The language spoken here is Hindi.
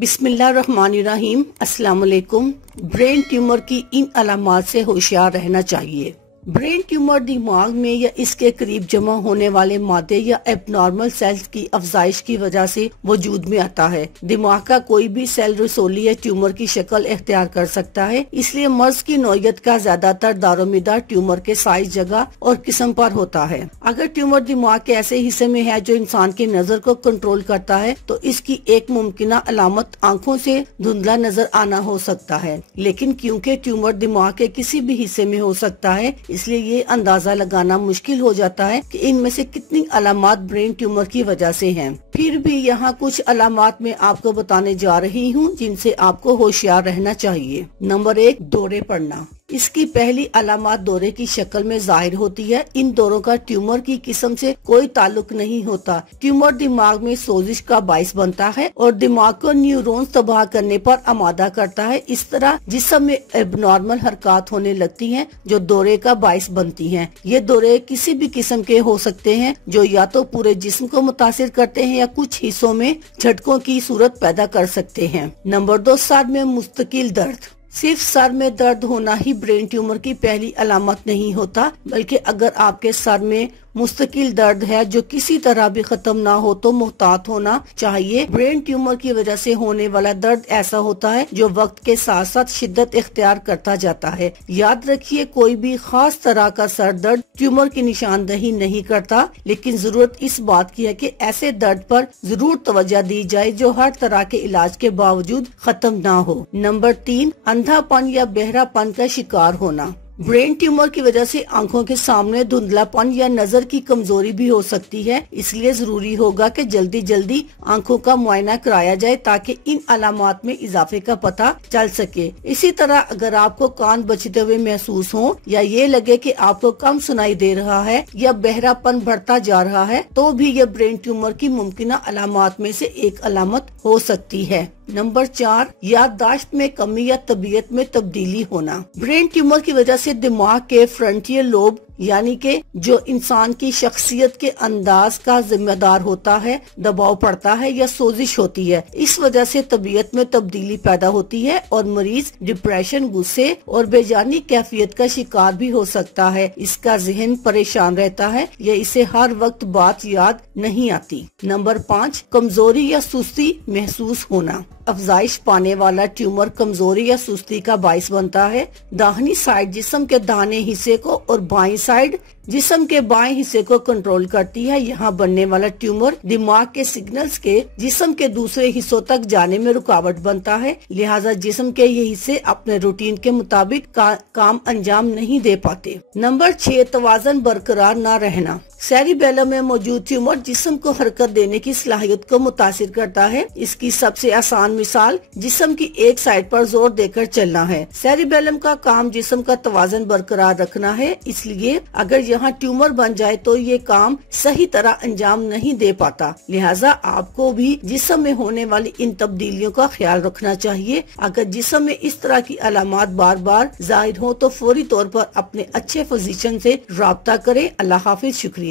बिस्मिल्लाहिर्रहमानिर्रहीम। अस्सलाम वालेकुम। ब्रेन ट्यूमर की इन अलामात से होशियार रहना चाहिए। ब्रेन ट्यूमर दिमाग में या इसके करीब जमा होने वाले मादे या एबनॉर्मल सेल्स की अफजाइश की वजह से वजूद में आता है। दिमाग का कोई भी सेल रसोली या ट्यूमर की शक्ल इख्तियार कर सकता है, इसलिए मर्ज की नौयत का ज्यादातर दारोमदार ट्यूमर के साइज, जगह और किस्म पर होता है। अगर ट्यूमर दिमाग के ऐसे हिस्से में है जो इंसान की नजर को कंट्रोल करता है तो इसकी एक मुमकिन अलामत आंखों से धुंधला नजर आना हो सकता है, लेकिन क्योंकि ट्यूमर दिमाग के किसी भी हिस्से में हो सकता है, इसलिए ये अंदाजा लगाना मुश्किल हो जाता है कि इनमें से कितनी अलामात ब्रेन ट्यूमर की वजह से हैं। फिर भी यहाँ कुछ अलामात मैं आपको बताने जा रही हूँ जिनसे आपको होशियार रहना चाहिए। नंबर 1, दौरे पड़ना। इसकी पहली अलामत दौरे की शक्ल में जाहिर होती है। इन दौरों का ट्यूमर की किस्म से कोई ताल्लुक नहीं होता। ट्यूमर दिमाग में सोजिश का बाइस बनता है और दिमाग को न्यूरॉन्स तबाह करने पर आमादा करता है। इस तरह जिस्म में एबनॉर्मल हरकत होने लगती हैं जो दौरे का बाइस बनती हैं। ये दौरे किसी भी किस्म के हो सकते हैं जो या तो पूरे जिस्म को मुतासिर करते हैं या कुछ हिस्सों में झटकों की सूरत पैदा कर सकते हैं। नंबर 2, सर में मुस्तकिल दर्द। सिर्फ सर में दर्द होना ही ब्रेन ट्यूमर की पहली अलामत नहीं होता, बल्कि अगर आपके सर में मुस्तकिल दर्द है जो किसी तरह भी खत्म ना हो तो मुहतात होना चाहिए। ब्रेन ट्यूमर की वजह से होने वाला दर्द ऐसा होता है जो वक्त के साथ साथ शिद्दत इख्तियार करता जाता है। याद रखिए, कोई भी खास तरह का सर दर्द ट्यूमर की निशानदही नहीं करता, लेकिन जरूरत इस बात की है कि ऐसे दर्द पर जरूर तवज्जो दी जाए जो हर तरह के इलाज के बावजूद खत्म ना हो। नंबर 3, अंधापन या बहरापन का शिकार होना। ब्रेन ट्यूमर की वजह से आंखों के सामने धुंधलापन या नजर की कमजोरी भी हो सकती है, इसलिए जरूरी होगा कि जल्दी जल्दी आंखों का मुआयना कराया जाए ताकि इन अलामात में इजाफे का पता चल सके। इसी तरह अगर आपको कान बचते हुए महसूस हो या ये लगे कि आपको कम सुनाई दे रहा है या बहरापन बढ़ता जा रहा है तो भी यह ब्रेन ट्यूमर की मुमकिन अलामात में से एक अलामत हो सकती है। नंबर 4, याददाश्त में कमी या तबीयत में तब्दीली होना। ब्रेन ट्यूमर की वजह से दिमाग के फ्रंटियल लोब यानी कि जो इंसान की शख्सियत के अंदाज का जिम्मेदार होता है दबाव पड़ता है या सोजिश होती है। इस वजह से तबीयत में तब्दीली पैदा होती है और मरीज डिप्रेशन, गुस्से और बेजानी कैफियत का शिकार भी हो सकता है। इसका जहन परेशान रहता है या इसे हर वक्त बात याद नहीं आती। नंबर 5, कमजोरी या सुस्ती महसूस होना। अफजाइश पाने वाला ट्यूमर कमजोरी या सुस्ती का बाइस बनता है। दाहिनी साइड जिस्म के दाहिने हिस्से को और बाईं साइड जिस्म के बाएं हिस्से को कंट्रोल करती है। यहाँ बनने वाला ट्यूमर दिमाग के सिग्नल्स के जिस्म के दूसरे हिस्सों तक जाने में रुकावट बनता है, लिहाजा जिस्म के ये हिस्से अपने रूटीन के मुताबिक काम अंजाम नहीं दे पाते। नंबर 6, तवाज़ुन बरकरार न रहना। सेरिबेलम में मौजूद ट्यूमर जिस्म को हरकत देने की सलाहियत को मुतासिर करता है। इसकी सबसे आसान मिसाल जिस्म की एक साइड पर जोर देकर चलना है। सेरिबेलम का काम जिस्म का तवाज़ुन बरकरार रखना है, इसलिए अगर यहाँ ट्यूमर बन जाए तो ये काम सही तरह अंजाम नहीं दे पाता। लिहाजा आपको भी जिस्म में होने वाली इन तब्दीलियों का ख्याल रखना चाहिए। अगर जिस्म में इस तरह की अलामात बार बार जाहिर हो तो फौरी तौर पर अपने अच्छे फिजिशियन से राब्ता करें। अल्लाह हाफिज। शुक्रिया।